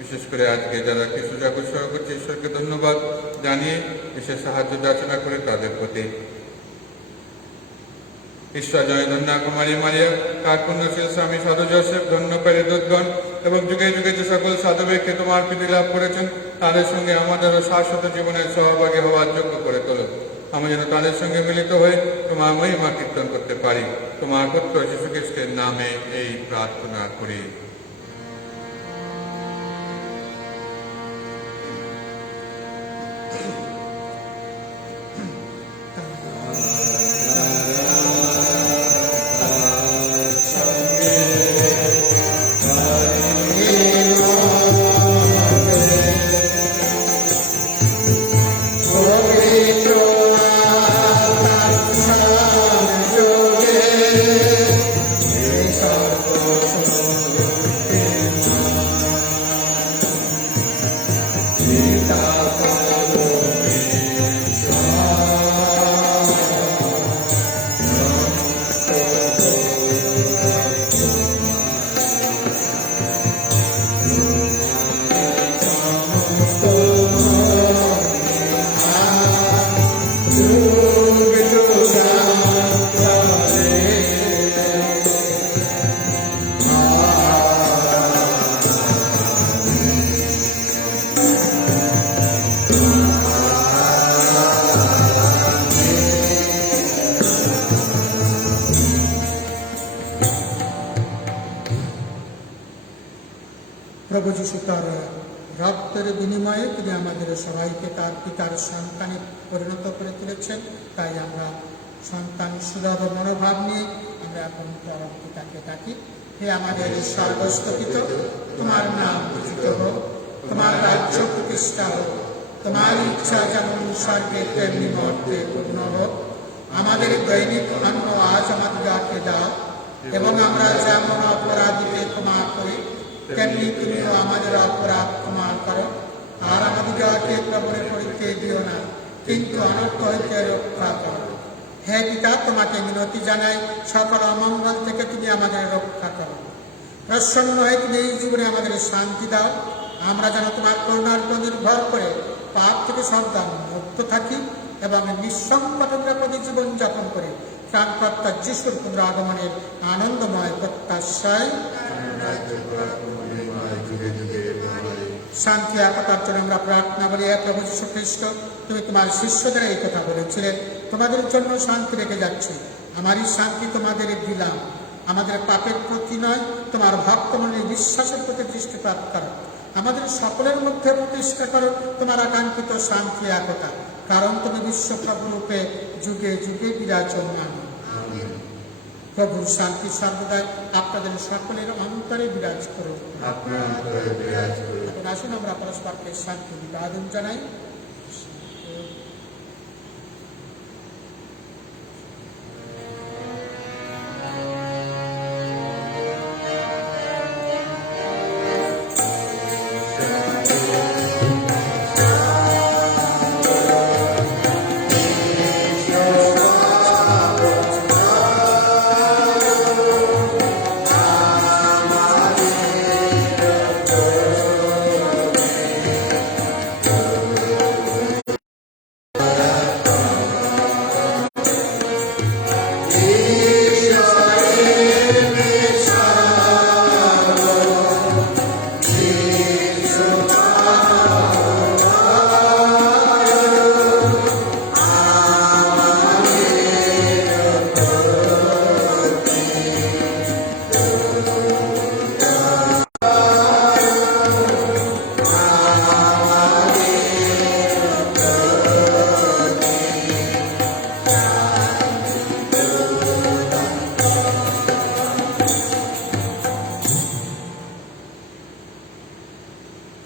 বিশেষ করে আজকে যারা কিছু জাগর করছে, ঈশ্বরকে ধন্যবাদ জানিয়ে বিশেষ সাহায্য যাচনা করে তাদের প্রতি। ঈশ্বর জয় ধন্যা কুমারী মারিয়া, কার পুণ্যশীল স্বামী সাধু জোসেফ, ধন্য পেরে দুধগণ এবং যুগে যুগে যে সকল সাধু ব্যক্তি তোমার প্রীতি লাভ করেছেন, তাদের সঙ্গে আমাদেরও শাশ্বত জীবনের সহভাগী হওয়ার যোগ্য করে তোলো। আমি যেন তাদের সঙ্গে মিলিত হয়ে তোমার মহিমা কীর্তন করতে পারি। তোমার পুত্র যীশু খ্রিস্টের নামে এই প্রার্থনা করি। প্রভু যীশু তার রক্তের বিনিময়ে তিনি আমাদের সবাইকে তার পিতার সন্তানে পরিণত করে তুলেছেন। তাই আমরা সন্তান সুলভ মনোভাব নিয়ে আমরা এখন পরম পিতাকে ডাকি। হে আমাদের সর্বস্থপিত, তোমার নাম পূজিত হোক, তোমার রাজ্য প্রতিষ্ঠা হোক, তোমার ইচ্ছা যেমন স্বর্গে তেমনি মর্তে পূর্ণ হোক। আমাদের দৈনিক অন্ন আজ আমাদেরকে দাও, এবং আমরা যেমন অপরাধীকে ক্ষমা করি, তেমনি তুমিও আমাদের অপরাধ ক্ষমা করো। আর আমাদেরকে প্রবলে পরীক্ষে দিও না, কিন্তু অনর্থ হইতে রক্ষা করো। হে পিতা, তোমাকে মিনতি জানাই, সকল অমঙ্গল থেকে তুমি আমাদের রক্ষা করো। প্রসন্ন হয়ে তুমি এই জীবনে আমাদের শান্তি দাও। আমরা যেন তোমার করুণার উপর নির্ভর করে পাপ থেকে সাবধান মুক্ত থাকি এবং নিঃসংকট নিরাপদে জীবনযাপন করে প্রাণকর্তা যিশুর পুনরাগমনের আনন্দময় প্রত্যাশায় শান্তি একতার জন্য আমরা প্রার্থনা করি। হে প্রভু যীশু খ্রিস্ট, তুমি তোমার শিষ্যদের এই কথা বলেছিলেন, তোমাদের জন্য শান্তি রেখে যাচ্ছি, আমারই শান্তি তোমাদের দিলাম। আমাদের পাপের প্রতি নয়, তোমার ভক্তমনের বিশ্বাসের প্রতি দৃষ্টিপাত করো। আমাদের সকলের মধ্যে প্রতিষ্ঠা করো তোমার আকাঙ্ক্ষিত শান্তি একতা, কারণ তুমি বিশ্বপ্রভু রূপে যুগে যুগে বিরাজমান। প্রভুর শান্তি সর্বদাই আপনাদের সকলের অন্তরে বিরাজ করুন। এখন আসুন আমরা পরস্পরকে শান্তি নিবেদন জানাই।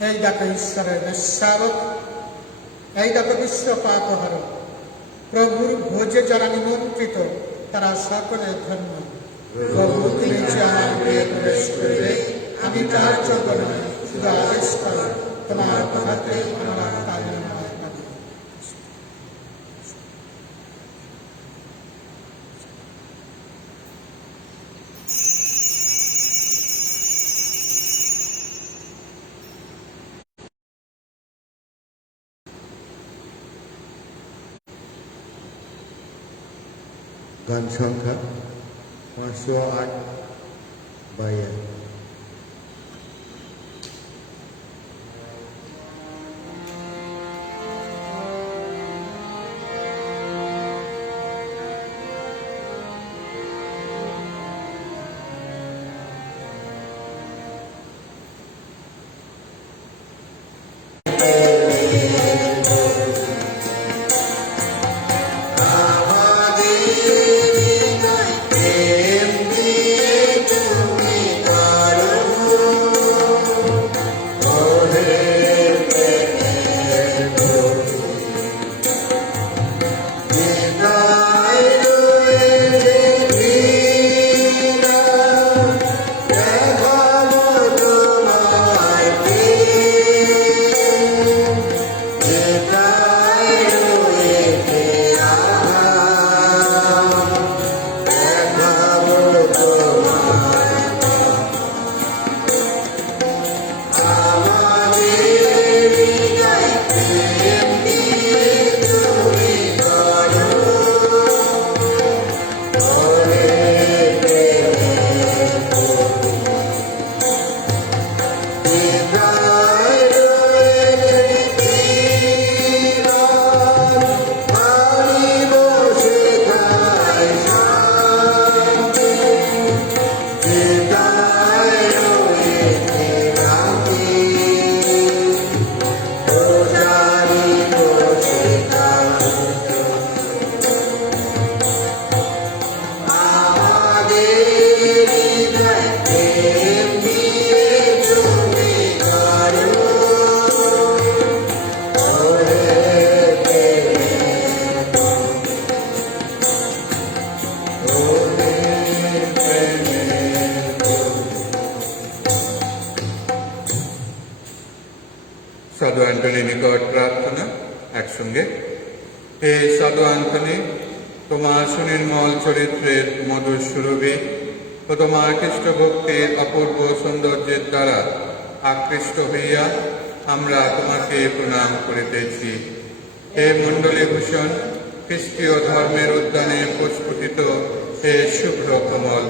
এই দেখো ঈশ্বরের নিঃস্বারক, এই দেখো বিশ্ব পাপহারক। প্রভুর ভোজে যারা নিমন্ত্রিত তারা সকলে ধন্য। প্রভু তিনি যে আমার গৃহে প্রবেশ করবে, আমি তার যোগ্য নই, শুধু আদেশ করো, তোমার কথাতে আমার আত্মা নির্মল হবে। গান সংখ্যা 508 বাইয়া। সাধু অ্যান্টনি নিকট প্রার্থনা একসঙ্গে। হে সাধু অ্যান্টনি, তোমার সুনির্মল চরিত্রের মধুর সুরভি ও তোমার খ্রিস্ট ভক্তির অপূর্ব সৌন্দর্যের দ্বারা আকৃষ্ট হইয়া আমরা তোমাকে প্রণাম করিতেছি। হে মণ্ডলীভূষণ, খ্রিস্টীয় ধর্মের উদ্যানে প্রস্ফুটিত হে শুভ্র কমল,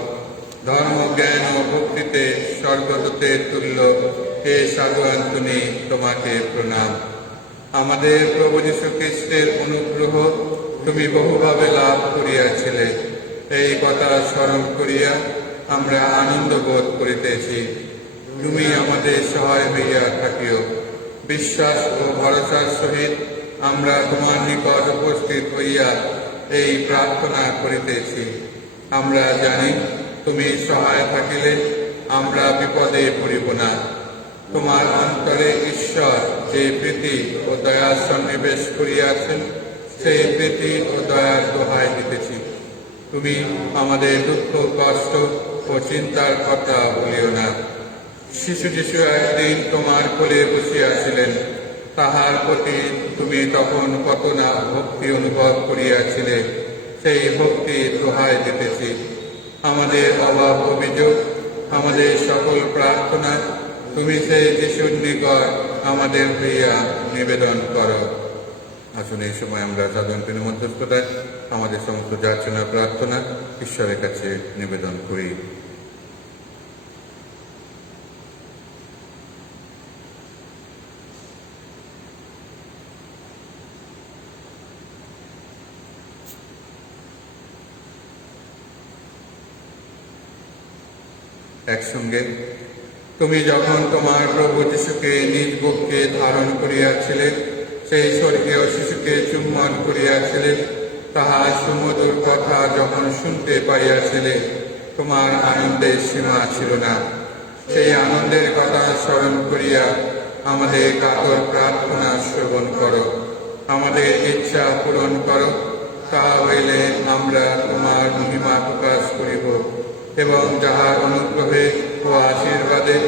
ধর্ম জ্ঞান ও ভক্তিতে স্বর্গদূতের তুল্য হে সাধু আন্তনি, তোমাকে প্রণাম। আমাদের প্রভু যীশু খ্রিস্টের অনুগ্রহ তুমি বহুভাবে লাভ করিয়াছিলে, এই কথা স্মরণ করিয়া আমরা আনন্দ বোধ করিতেছি। তুমি আমাদের সহায় হইয়া থাকিও। বিশ্বাস ও ভরসার সহিত আমরা তোমার নিকট উপস্থিত হইয়া এই প্রার্থনা করিতেছি। আমরা জানি তুমি সহায় থাকিলে আমরা বিপদে পড়িব না। তোমার অন্তরে ঈশ্বর যে প্রীতি ও দয়ার সন্নিবেশ করিয়াছেন, সেই প্রীতি ও দয়ার দোহাই দিতেছি। তুমি আমাদের দুঃখ কষ্ট ও চিন্তার কথা বলিও না। শিশু যিশু একদিন তোমার কোলে বসিয়াছিলেন, তাহার প্রতি তুমি তখন কত না ভক্তি অনুভব করিয়াছিলে, সেই ভক্তি দোহাই দিতেছি। আমাদের অভাব অভিযোগ, আমাদের সকল প্রার্থনা তুমি সেই যিশুর নিকট আমাদের হইয়া নিবেদন করো। আসুন এই সময় আমরা সাধারণ মধ্যস্থতায় আমাদের সমস্ত যাচনা প্রার্থনা ঈশ্বরের কাছে নিবেদন করি। একসঙ্গে তুমি যখন তোমার প্রভু যিশুকে নিজ বুকে ধারণ করিয়াছিলে, সেই স্বর্গীয় শিশুকে চুম্বন করিয়াছিলে, তাহার সুমধুর কথা যখন শুনতে পাইয়াছিলে, তোমার আনন্দের সীমা ছিল না। সেই আনন্দের কথা স্মরণ করিয়া আমাদের কাতর প্রার্থনা শ্রবণ করো। আমাদের ইচ্ছা পূরণ করো, তাহা হইলে আমরা তোমার মহিমা প্রকাশ করিব এবং যাহার অনুগ্রহে ও আশীর্বাদে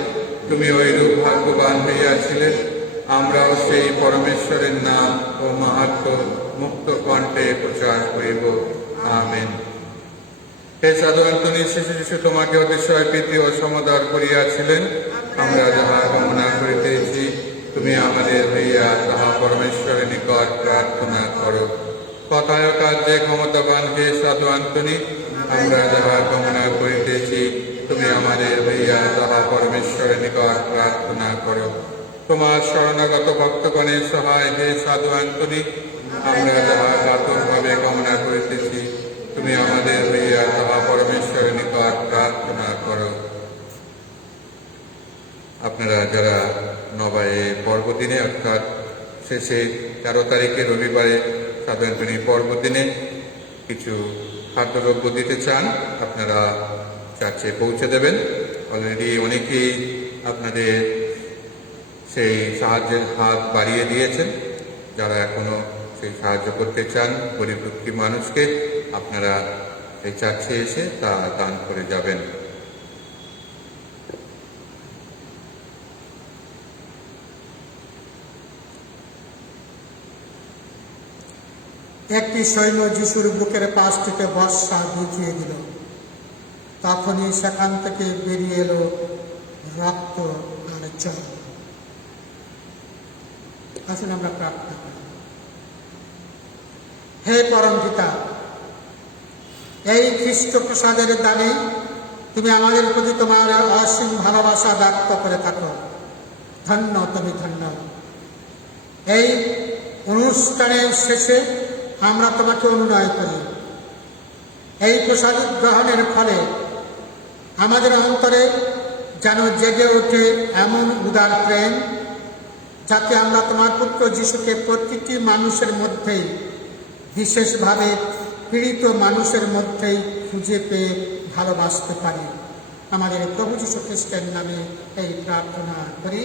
তুমি ঐরূপ ভাগ্যবান হইয়াছিলে, আমরাও সেই পরমেশ্বরের নাম ও মাহাত্ম্য মুক্ত কণ্ঠে প্রচার করিব। আমেন। হে সাধু আন্তনি, শিশু যিশু তোমাকে অতিশয় প্রীতি ও সমাদর করিয়াছিলেন, আমরা যাহা কামনা করিতেছি তুমি আমাদের হইয়া তাহা পরমেশ্বরের নিকট প্রার্থনা করো। কথায় কার্যে ক্ষমতাবান হে সাধু আন্তনি, আমরা যাহা কামনা করিতেছি তুমি আমাদের হইয়া তাহা পরমেশ্বরের নিকট প্রার্থনা করো। তোমার শরণাগত ভক্তগণের সহায় হে সাধু আন্তনি, আমরা যাহা কাতরভাবে কামনা করিতেছি তুমি আমাদের হইয়া তাহা পরমেশ্বরের নিকট প্রার্থনা করো। আপনারা যারা নবায়ে পর্বদিনে অর্থাৎ শেষে 13 তারিখে রবিবারে সাধু আন্তনি পর্বদিনে কিছু খাদ্যদ্রব্য দিতে চান, আপনারা চার্চে পৌঁছে দেবেন। অলরেডি অনেকেই আপনাদের সেই সাহায্যের হাত বাড়িয়ে দিয়েছেন। যারা এখনো সেই সাহায্য করতে চান গরিব দুঃখী মানুষকে, আপনারা এই চার্চে এসে তা দান করে যাবেন। একটি সৈন্য যিশুর বুকের পাশটিতে বর্ষা ঢুকিয়ে দিল। তখনই সেখান থেকে বেরিয়ে এলো রক্ত আর জল। আসুন আমরা প্রার্থনা করি। হে পরম পিতা, এই খ্রিস্ট প্রসাদের দানে তুমি আমাদের প্রতি তোমার অসীম ভালোবাসা ব্যক্ত করে থাকো। ধন্য তুমি, ধন্য। এই অনুষ্ঠানের শেষে আমরা তোমাকে অনুনয় করি, এই প্রসাদ গ্রহণের ফলে আমাদের অন্তরে যেন জেগে ওঠে এমন উদার প্রেম, যাতে আমরা তোমার পুত্র যিশুকে প্রতিটি মানুষের মধ্যেই, বিশেষভাবে পীড়িত মানুষের মধ্যেই খুঁজে পেয়ে ভালোবাসতে পারি। আমাদের প্রভু যীশু খ্রিস্টের নামে এই প্রার্থনা করি।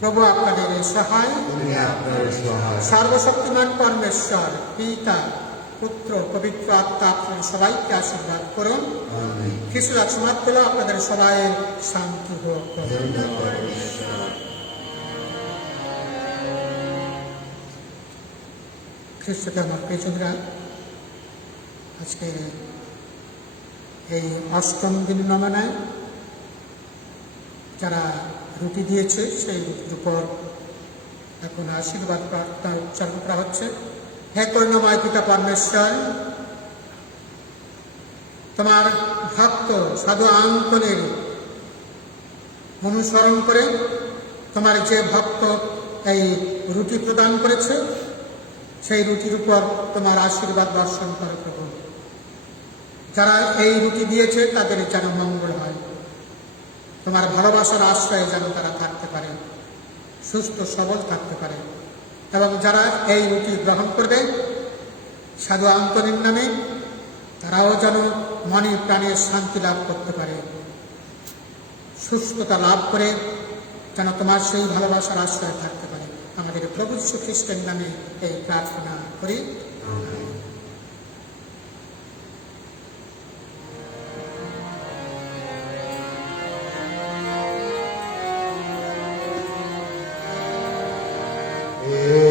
প্রভু আপনাদের সহায়। সর্বশক্তিমান পরমেশ্বর পিতা, পুত্র, পবিত্র আত্মা আপনাদের সবাইকে আশীর্বাদ করুন। খ্রিস্ট সমাজ পেল আপনাদের সবাইয়ের শান্তি হোক। খ্রিস্টকে আমার প্রিয়জনরা, আজকে এই অষ্টম দিন নমনায় যারা রুটি দিয়েছে সেই রুটির উপর এখন আশীর্বাদ প্রার্থনা উচ্চারণ করা হচ্ছে। হে করুণাময় পিতা পরমেশ্বর, তোমার ভক্ত সাধু আন্তনের অনুসরণ করে তোমার যে ভক্ত এই রুটি প্রদান করেছে সেই রুটির উপর তোমার আশীর্বাদ দর্শন করো প্রভু। যারা এই রুটি দিয়েছে তাদের যেন মঙ্গল হয়, তোমার ভালোবাসার আশ্রয়ে যেন তারা থাকতে পারে, সুস্থ সবল থাকতে পারে, এবং যারা এই রুটি গ্রহণ করবে সাধু আন্তনির নামে তারাও যেন মনে প্রাণে শান্তি লাভ করতে পারে, সুস্থতা লাভ করে যেন তোমার সেই ভালোবাসার আশ্রয়ে থাকতে পারে। আমাদের প্রভু যীশু খ্রিস্টের নামে এই প্রার্থনা করি। এ